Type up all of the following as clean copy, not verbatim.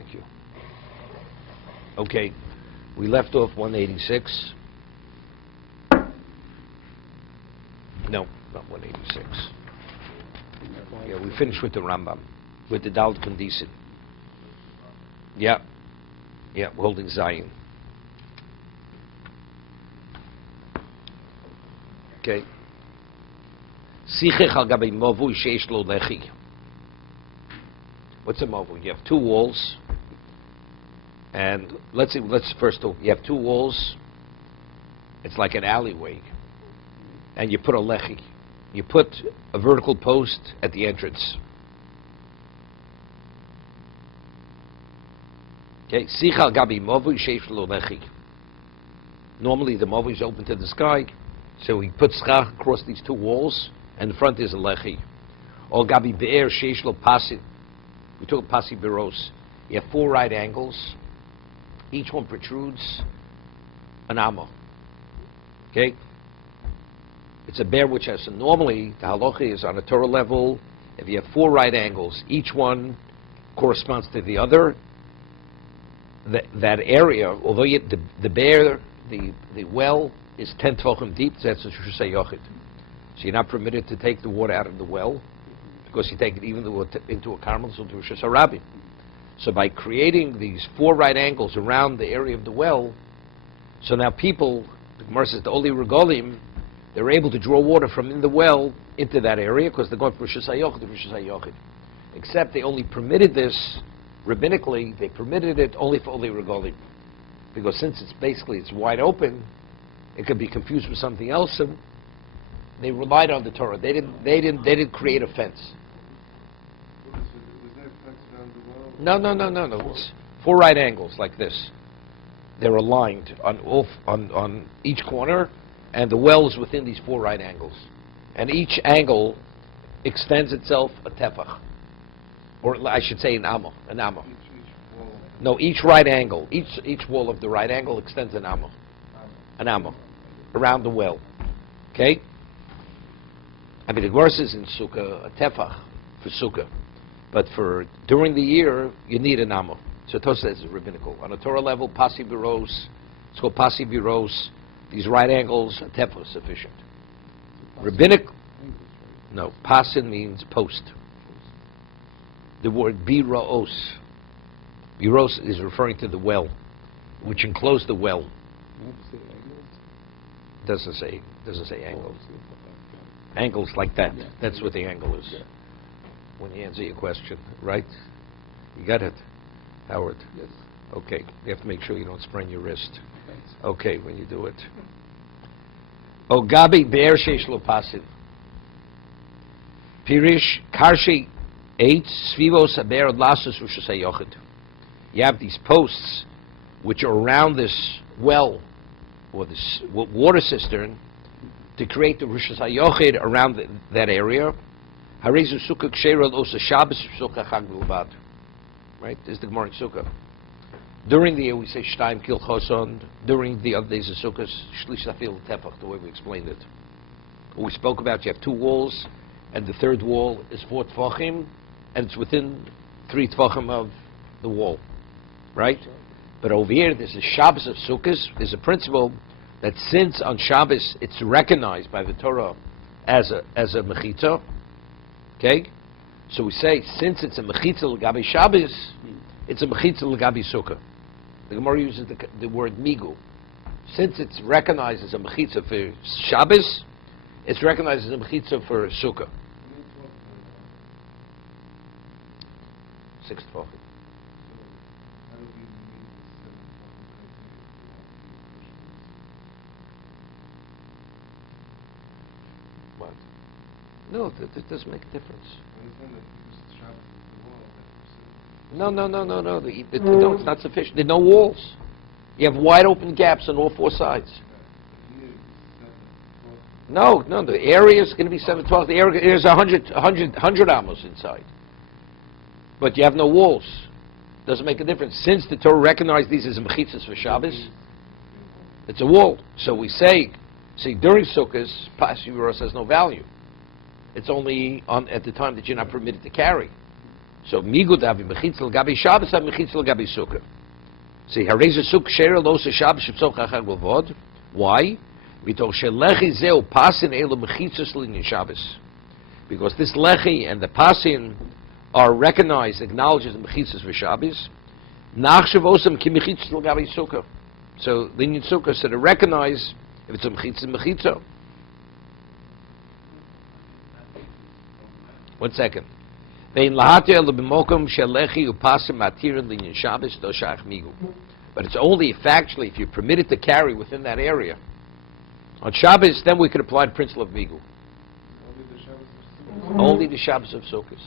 Thank you. Okay, we left off 186. No, not 186. Yeah, we finished with the Rambam, with the Dalet Kundisin. Yeah, we're holding Zion. Okay. Sichech al gabi movu sheish lo lechi. What's a movu? You have two walls, and let's first do. You have two walls. It's like an alleyway, and you put a lechi. You put a vertical post at the entrance. Okay, Sichech al gabi movu sheish lo lechi. Normally the movu is open to the sky, so he puts schach across these two walls, and the front is a lechi. Or gabi be'er sheish lo pasin. We took pasi biros. You have four right angles. Each one protrudes an amma. Okay? It's a bear which has, normally, the halacha is on a Torah level, if you have four right angles, each one corresponds to the other, that area, although the bear, the well, is 10 tefachim deep, that's a Shusay Yochid. So you're not permitted to take the water out of the well, because you take it even into a carmel, so to a Shasarabi. So by creating these four right angles around the area of the well, so now people, the Gemara says, the Oli Regolim, they're able to draw water from in the well into that area, because they're going from Shasay Yochid to Shasay Yochid. Except they only permitted this, rabbinically, they permitted it only for Oli Regolim. Because since it's wide open, it could be confused with something else, and they relied on the Torah. They didn't create a fence. No. It's four right angles like this. They're aligned on each corner, and the well is within these four right angles. And each angle extends itself a tefach, or I should say an amma. No, each right angle, each wall of the right angle extends an amma around the well. Okay. I mean, the Gemara says in Sukkah a tefach for Sukkah, but for during the year you need an amma. So Tosafos says it's rabbinical. On a Torah level, pasi biros, it's called pasi biros. These right angles, a tefach is sufficient. Rabbinic, no, pasin means post. The word biros is referring to the well, which enclosed the well. Doesn't say angles. Angles like that. That's what the angle is. When you answer your question, right? You got it, Howard? Yes. Okay. You have to make sure you don't sprain your wrist. Okay, when you do it. Oh, Gabi be'er sheish lo pasin. Pirish karshi 8 svivos aber lasus u'shasay yochid. You have these posts which are around this well or this water cistern to create the Rosh HaYochid around that area. Right? This is the Gemara in Sukkah. During the year we say Shtaim Kil Choson. During the other days of Sukkah, Shlish Tafil Tefach, the way we explained it. What we spoke about, you have two walls, and the third wall is 4 Tfachim, and it's within 3 Tfachim of the wall. Right? But over here, there's a Shabbos of Sukkot. There's a principle that since on Shabbos it's recognized by the Torah as a mechitza, okay? So we say since it's a mechitza l'gabi Shabbos, it's a mechitza l'gabi Sukkah. The Gemara uses the word migu. Since it's recognized as a mechitza for Shabbos, it's recognized as a mechitza for Sukkah. 6 Tefachim. No, that doesn't make a difference. No, it's not sufficient. There are no walls. You have wide open gaps on all 4 sides. No, the area is going to be 712. The area is 100 amos inside. But you have no walls. Doesn't make a difference. Since the Torah recognized these as mechitzas for Shabbos, it's a wall. So we say during Sukkot, pasi biros has no value. It's only at the time that you're not permitted to carry. So migu davi mechitzel gabi Shabbos have mechitzel gabi sukkah. See, hareza suk shera los Shabbos shepsoch achag lavod. Why? Because this lechi and the pasin are recognized, acknowledged as mechitzas for Shabbos. Nach shavosam ki mechitzas l'gabi sukkah. So the Inyan Sukkah said to recognize if it's a mechitza. 1 second. But it's only if actually if you're permitted to carry within that area. On Shabbos, then we could apply the principle of migu. Only the Shabbos of Sukkos.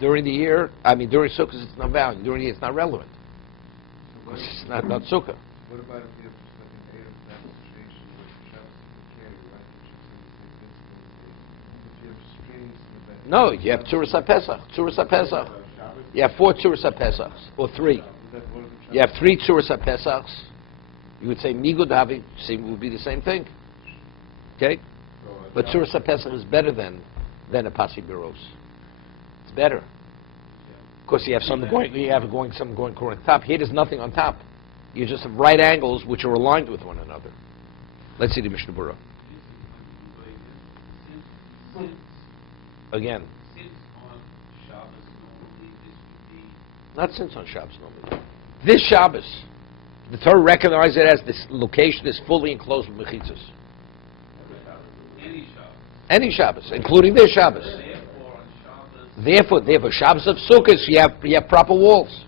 During the year, during Sukkos it's not valid. During the year it's not relevant. Because it's not Sukkah. What about if you have just like an demonstration with Shabbos you can carry, right? If you have strings in the back. No, you have Tzuras HaPesach. You have 4 Tzuras HaPesachs, or 3. You have 3 Tzuras HaPesachs. You would say Migu Davi would be the same thing. Okay? But Tzuras HaPesach is better than a Pasi Biros. It's better. Because you have something going on top. Here there's nothing on top. You just have right angles which are aligned with one another. Let's see the Mishna Berura. Again. Not since on Shabbos normally. This Shabbos, the Torah recognizes it as this location is fully enclosed with mechitzas. Any Shabbos, including this Shabbos. Therefore, Shabbos of Sukkot, you have proper walls.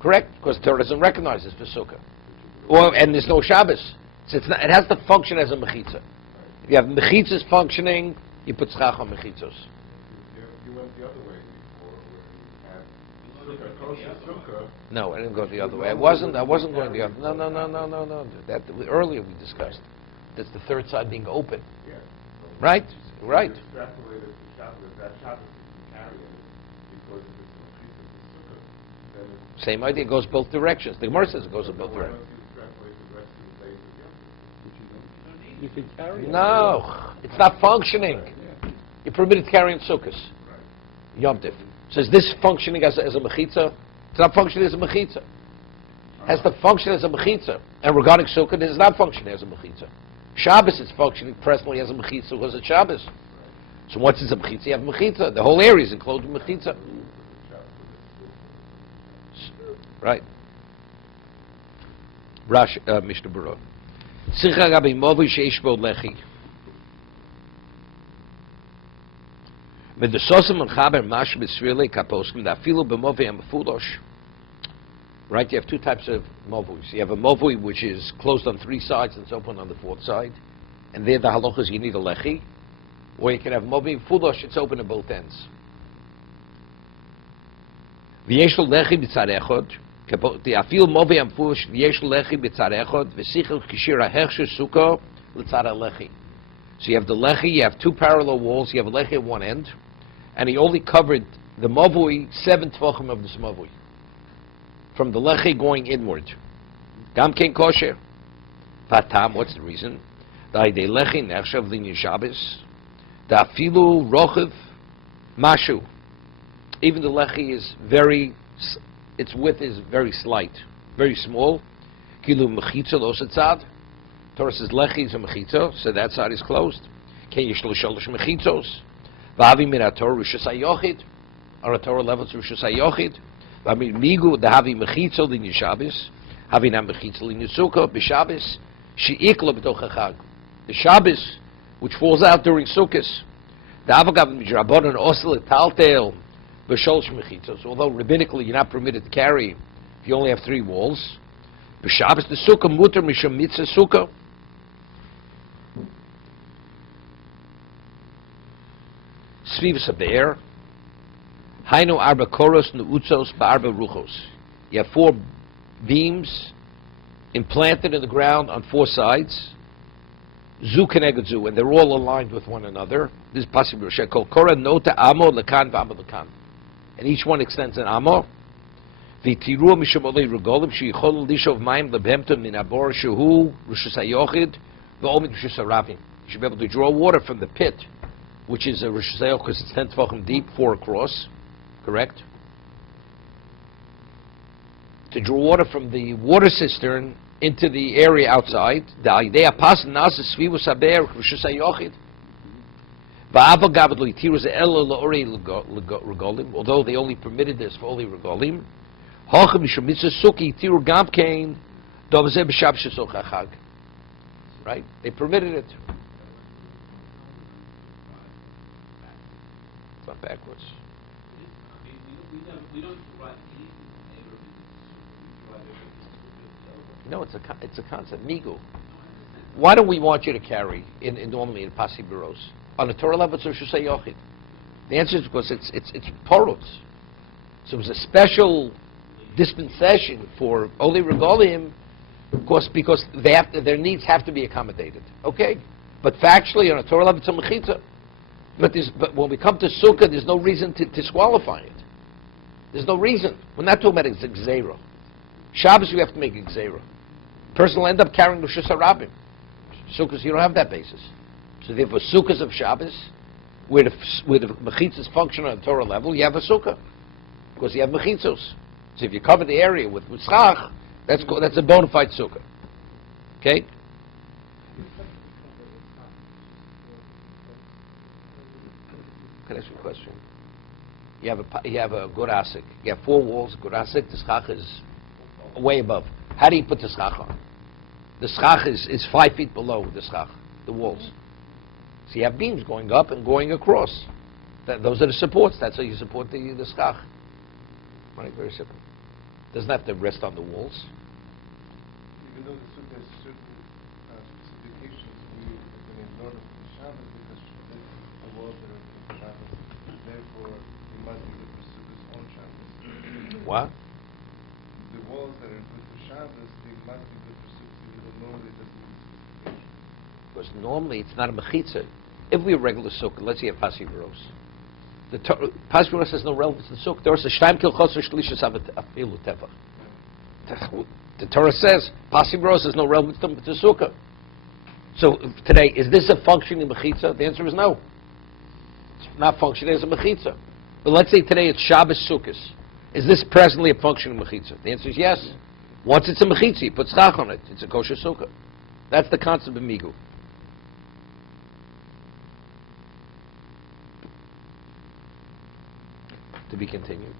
Correct, because the Torah doesn't recognize this for Sukkah. And there's no Shabbos. So it has to function as a mechitza. If you have mechitzas functioning, you put schach on mechitzos. You went the other way before, where you had Sukkah. No, I didn't go the other way. I wasn't going the other. No. That earlier we discussed. That's the third side being open. Yeah. Right. You extrapolated to Shabbos. That Shabbos you can carry it because if it's a Sukkah, then Same idea. It goes both directions. The Gemara says it goes in both directions. You can carry it. No, it's not functioning. You're permitted to carry in Sukkos. Yom Tif. So is this functioning as a mechitza? It's not functioning as a mechitza. It has to function as a mechitza. And regarding Sukkot, it is not functioning as a mechitza. Shabbos is functioning presently as a mechitza because it's Shabbos. So once it's a mechitza, you have mechitza. The whole area is enclosed with mechitza. Right. Mishna Berura. Tzricha gabi movi sheish bo lechi. Medusosam and chaber mash b'srile kaposkim dafilu b'movi amafudosh. Right, you have 2 types of movuis. You have a movui which is closed on 3 sides and it's open on the 4th side, and there the halacha is you need a lechi, or you can have movi fudosh, it's open at both ends. V'yesh lechi b'tzad echad. The afil movi amfush v'yesh lechi b'tzad echad v'sichel kishir ha'hechsher sukkah l'tzad lechi. So you have the lechi, you have 2 parallel walls, you have a lechi at one end, and he only covered the mavui 7 tvachim of this mavui from the lechi going inward. Gam ken kosher. Fatam, what's the reason? Da de lechi nechshav l'inyan Shabbos. Da afilu rochev mashu. Even the lechi is its width is very slight, very small. Kilu mechitza lo setzad. Torah says lechi is a mechitza, so that side is closed. Ken yesh lo shalosh mechitzos. V'avi min haTorah rishus hayochid. Our Torah levels rishus hayochid. V'avi migu dehavi mechitza l'inyan Shabbos. Havi na mechitza l'inyan Sukkah b'Shabbos she'ikla b'toch hachag. The Shabbos, which falls out during Sukkos, the avagav midrabanan osel etaltel b'sholosh mechitzos. Although rabbinically you're not permitted to carry if you only have 3 walls. B'Shabbos the Sukkah muter misham mitzvah Sukkah. Svivas habe'er. Hainu arba koros nu'utzos ba'arba ruchos. You have 4 beams implanted in the ground on 4 sides. Zu keneged zu, and they're all aligned with one another. This is possible. Shekol kora nota amo lekan v'amo lekan. And each one extends an amo. V'tiru misham olei regolim sheyichol lishov mayim lebhemtum min abor shehu rishus hayochid v'omid rishus haravim. You should be able to draw water from the pit which is a Rosh Hashanah because it's 10 tefachim deep, 4 across, correct? To draw water from the water cistern into the area outside. The idea pas nas svivus haber Rosh Hashanah yochid. Although they only permitted this for only regalim. Right? They permitted it. It's not backwards. No, it's a concept. Migu. Why don't we want you to carry normally in Pasi Bureaus? On the Torah level, it's Rosh Hashanah Yochid. The answer is because it's porot. So it was a special dispensation for only regalim, of course, because their needs have to be accommodated. Okay, but factually on a Torah level, it's a mechitza. But when we come to Sukkah, there's no reason to disqualify it. There's no reason. We're not talking about a gzeira. Shabbos, you have to make a gzeira. Person will end up carrying Rosh Hashanah. Sukkahs, you don't have that basis. So therefore, Sukkahs of Shabbos, where the mechitzas function on a Torah level, you have a Sukkah. Because you have mechitzos. So if you cover the area with schach, that's a bona fide Sukkah. Okay? Can I ask you a question? You have a gurasik. You have 4 walls, gurasik, the schach is way above. How do you put the schach on? The schach is 5 feet below the schach, the walls. So you have beams going up and going across. Those are the supports. That's how you support the schach. Right, very simple. Doesn't have to rest on the walls. Even though the sukkah has certain specifications, we ignore them for Shabbos because the walls are for Shabbos. Therefore, we must be good for sukkah's own Shabbos. What? The walls that are good for Shabbos, they must be good for sukkah, even though normally it doesn't meet specifications. Because normally it's not a mechitza. If we have regular sukkah, let's say a pasi veros. The pasi veros has no relevance to the sukkah. There is a shtaim kilchos shlishas afilu tefach. The Torah says pasi veros has no relevance to sukkah. So today, is this a functioning mechitza? The answer is no. It's not functioning as a mechitza. But let's say today it's Shabbos Sukkos. Is this presently a functioning mechitza? The answer is yes. Once it's a mechitza, you put stach on it. It's a kosher sukkah. That's the concept of migu. To be continued.